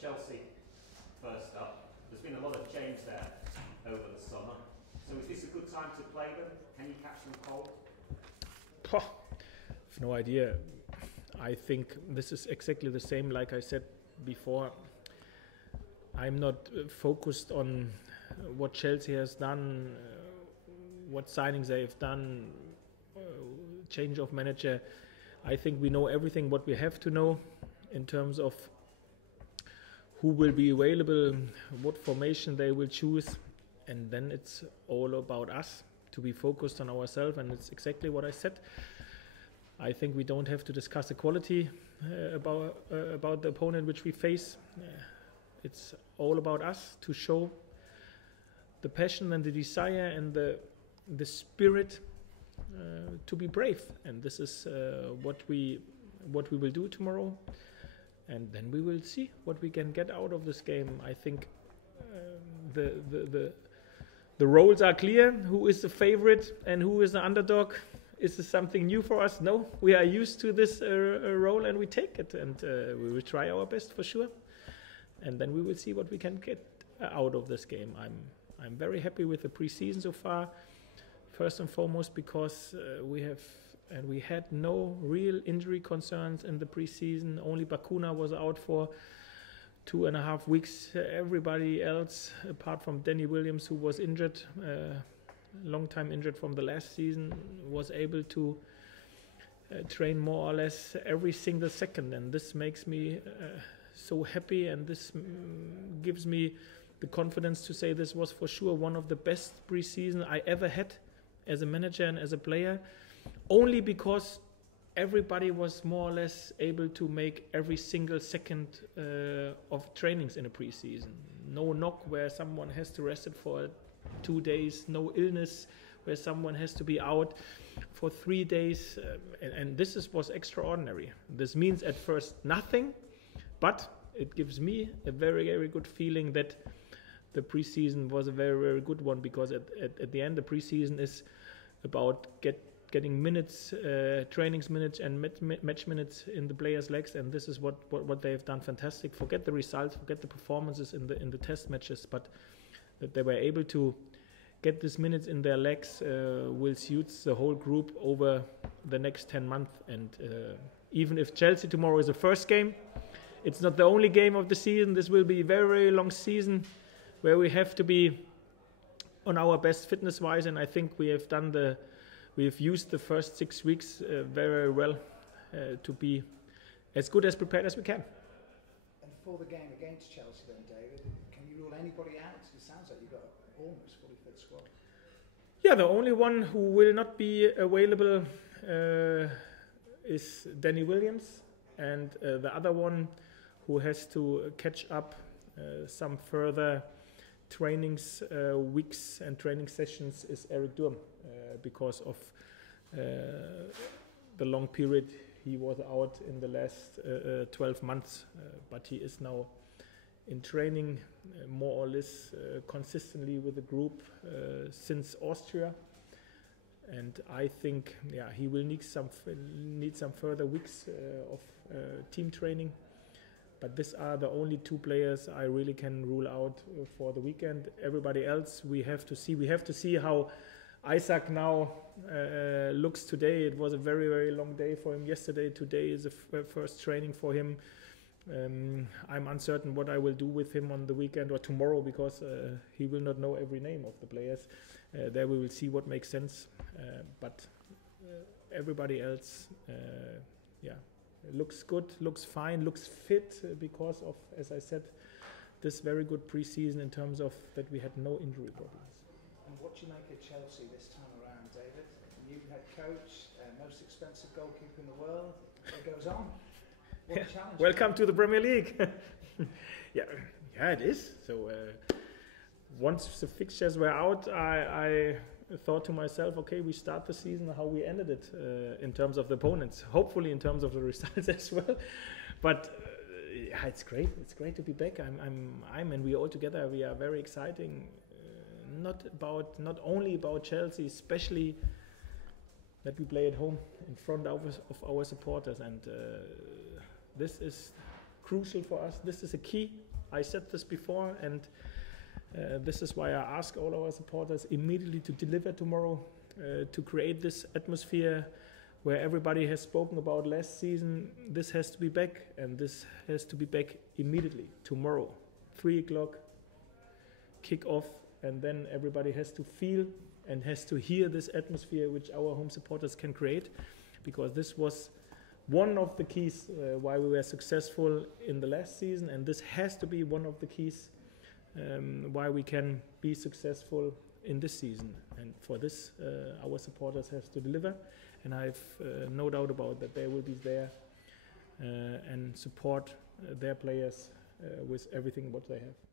Chelsea, first up. There's been a lot of change there over the summer. So is this a good time to play them? Can you catch them cold? I've no idea. I think this is exactly the same like I said before. I'm not focused on what Chelsea has done, what signings they've done, change of manager. I think we know everything what we have to know in terms of who will be available, what formation they will choose, and then it's all about us to be focused on ourselves, and it's exactly what I said. I think we don't have to discuss the quality about the opponent which we face. It's all about us to show the passion and the desire and the spirit to be brave, and this is what we will do tomorrow, and then we will see what we can get out of this game. I think the roles are clear. Who is the favorite and who is the underdog? Is this something new for us? No, we are used to this role and we take it, and we will try our best for sure, and then we will see what we can get out of this game. I'm very happy with the pre-season so far. First and foremost because we had no real injury concerns in the pre-season. Only Bakuna was out for 2.5 weeks. Everybody else, apart from Danny Williams, who was injured, long time injured from the last season, was able to train more or less every single second, and this makes me so happy, and this gives me the confidence to say this was for sure one of the best pre-season I ever had as a manager and as a player, only because everybody was more or less able to make every single second of trainings in a pre-season. No knock where someone has to rest it for 2 days, no illness where someone has to be out for 3 days, and this was extraordinary. This means at first nothing, but it gives me a very, very good feeling that the preseason was a very, very good one, because at the end the preseason is about getting minutes, trainings minutes and match minutes in the players' legs, and this is what they have done fantastic. Forget the results, forget the performances in the test matches, but that they were able to get these minutes in their legs will suit the whole group over the next 10 months. And even if Chelsea tomorrow is the first game, it's not the only game of the season. This will be a very, very long season where we have to be on our best fitness-wise, and I think we have used the first 6 weeks very, very well to be as good as prepared as we can. And for the game against Chelsea then, David, can you rule anybody out? It sounds like you've got an almost fully fit squad. Yeah, the only one who will not be available is Danny Williams, and the other one who has to catch up some further trainings, weeks and training sessions is Eric Durm, because of the long period he was out in the last 12 months, but he is now in training more or less consistently with the group since Austria, and I think he will need some further weeks of team training. But these are the only 2 players I really can rule out for the weekend. Everybody else we have to see. We have to see how Isaac now looks today. It was a very, very long day for him yesterday. Today is the first training for him. I'm uncertain what I will do with him on the weekend or tomorrow, because he will not know every name of the players. There we will see what makes sense. But everybody else, looks good, looks fine, looks fit, because of, as I said, this very good pre-season in terms of that we had no injury problems. And what do you make of Chelsea this time around, David? New head coach, most expensive goalkeeper in the world. It goes on. What a challenge. Welcome to the Premier League. yeah, it is. So once the fixtures were out, I thought to myself, okay, we start the season how we ended it in terms of the opponents, hopefully in terms of the results as well. But it's great. It's great to be back. I'm and we all together. We are very exciting. Not only about Chelsea, especially that we play at home in front of our supporters, and this is crucial for us. This is a key I said this before, and this is why I ask all our supporters immediately to deliver tomorrow, to create this atmosphere where everybody has spoken about last season. This has to be back, and this has to be back immediately, tomorrow, 3 o'clock, kick off, and then everybody has to feel and has to hear this atmosphere which our home supporters can create, because this was one of the keys why we were successful in the last season, and this has to be one of the keys why we can be successful in this season. And for this, our supporters have to deliver, and I have no doubt about that they will be there and support their players with everything what they have.